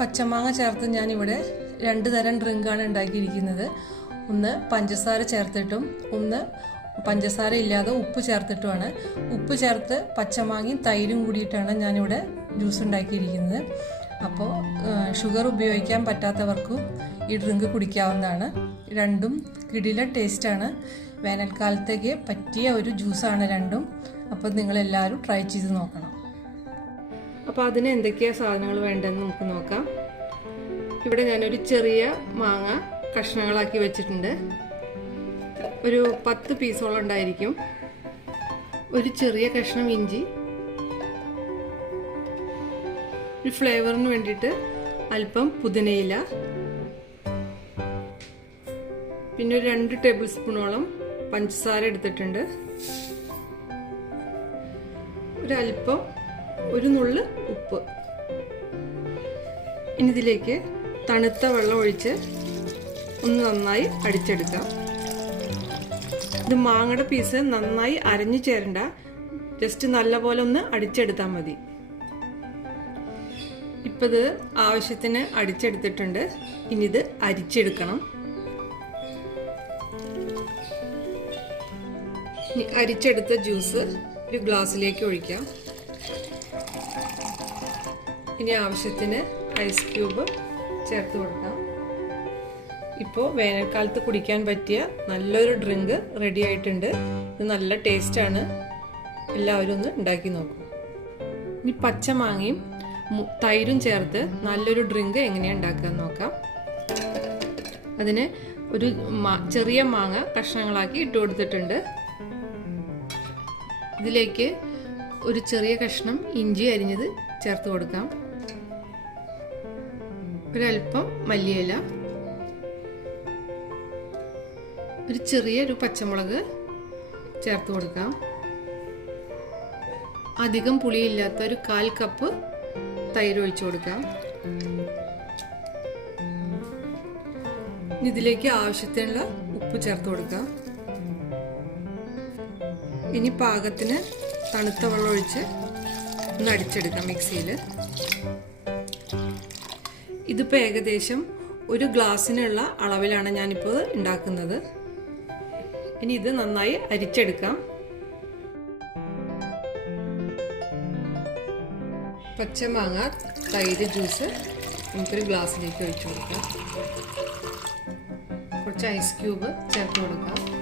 പച്ചമാങ്ങ ചേർത്ത് ഞാനിവിടെ രണ്ട് തരം ഡ്രിങ്കാണ് ഉണ്ടാക്കിയിരിക്കുന്നത്. ഒന്ന് പഞ്ചസാര ചേർത്തിട്ടും ഒന്ന് പഞ്ചസാര ഇല്ലാതെ ഉപ്പ് ചേർത്തിട്ടുമാണ്. ഉപ്പ് ചേർത്ത് പച്ചമാങ്ങയും തൈരും കൂടിയിട്ടാണ് ഞാനിവിടെ ജ്യൂസ് ഉണ്ടാക്കിയിരിക്കുന്നത്. അപ്പോൾ ഷുഗർ ഉപയോഗിക്കാൻ പറ്റാത്തവർക്കും ഈ ഡ്രിങ്ക് കുടിക്കാവുന്നതാണ്. രണ്ടും കിടില ടേസ്റ്റാണ് വേനൽക്കാലത്തേക്ക് പറ്റിയ ഒരു ജ്യൂസാണ് രണ്ടും. അപ്പോൾ നിങ്ങളെല്ലാവരും ട്രൈ ചെയ്ത് നോക്കണം. അപ്പോൾ അതിന് എന്തൊക്കെയാണ് സാധനങ്ങൾ വേണ്ടതെന്ന് നമുക്ക് നോക്കാം. ഇവിടെ ഞാനൊരു ചെറിയ മാങ്ങ കഷ്ണങ്ങളാക്കി വെച്ചിട്ടുണ്ട്. ഒരു പത്ത് പീസോളം ഉണ്ടായിരിക്കും. ഒരു ചെറിയ കഷ്ണം ഇഞ്ചി. ഒരു ഫ്ലേവറിന് വേണ്ടിയിട്ട് അല്പം പുതിനയില. പിന്നെ ഒരു രണ്ട് ടേബിൾ സ്പൂണോളം പഞ്ചസാര എടുത്തിട്ടുണ്ട്. ഒരല്പം ഒരു നുള്ള് ഉപ്പ്. ഇനി ഇതിലേക്ക് തണുത്ത വെള്ളം ഒഴിച്ച് ഒന്ന് നന്നായി അടിച്ചെടുക്കാം. ഇത് മാങ്ങയുടെ പീസ് നന്നായി അരഞ്ഞു ചേരണ്ട. ജസ്റ്റ് നല്ലപോലെ ഒന്ന് അടിച്ചെടുത്താൽ മതി. ഇപ്പത് ആവശ്യത്തിന് അടിച്ചെടുത്തിട്ടുണ്ട്. ഇനി ഇത് അരിച്ചെടുക്കണം. അരിച്ചെടുത്ത ജ്യൂസ് ഒരു ഗ്ലാസ്സിലേക്ക് ഒഴിക്കാം. ഇനി ആവശ്യത്തിന് ഐസ് ക്യൂബ് ചേർത്ത് കൊടുക്കാം. ഇപ്പോൾ വേനൽക്കാലത്ത് കുടിക്കാൻ പറ്റിയ നല്ലൊരു ഡ്രിങ്ക് റെഡി ആയിട്ടുണ്ട്. ഇത് നല്ല ടേസ്റ്റാണ് എല്ലാവരും ഒന്ന് ഉണ്ടാക്കി നോക്കും. ഇനി പച്ചമാങ്ങയും തൈരും ചേർത്ത് നല്ലൊരു ഡ്രിങ്ക് എങ്ങനെയാണ് ഉണ്ടാക്കുക നോക്കാം. അതിന് ഒരു ചെറിയ മാങ്ങ കഷ്ണങ്ങളാക്കി ഇട്ട് കൊടുത്തിട്ടുണ്ട്. ഇതിലേക്ക് ഒരു ചെറിയ കഷ്ണം ഇഞ്ചി അരിഞ്ഞത് ചേർത്ത് കൊടുക്കാം. ഒരല്പം മല്ലിയില ഒരു ചെറിയ ഒരു പച്ചമുളക് ചേർത്ത് കൊടുക്കാം. അധികം പുളിയില്ലാത്ത ഒരു കാൽ കപ്പ് തൈര് ഒഴിച്ചു കൊടുക്കാം. ഇതിലേക്ക് ആവശ്യത്തിനുള്ള ഉപ്പ് ചേർത്ത് കൊടുക്കാം. ഇനി പാകത്തിന് തണുത്ത വെള്ളം ഒഴിച്ച് ഒന്ന് അടിച്ചെടുക്കാം മിക്സിയിൽ ഇതിപ്പോൾ ഏകദേശം ഒരു ഗ്ലാസ്സിനുള്ള അളവിലാണ് ഞാനിപ്പോൾ ഉണ്ടാക്കുന്നത്. ഇനി ഇത് നന്നായി അരിച്ചെടുക്കാം. പച്ചമാങ്ങ തൈര് ജ്യൂസ് നമുക്കൊരു ഗ്ലാസ്സിലേക്ക് ഒഴിച്ചു കൊടുക്കാം. കുറച്ച് ഐസ് ക്യൂബ് ചേർത്ത് കൊടുക്കാം.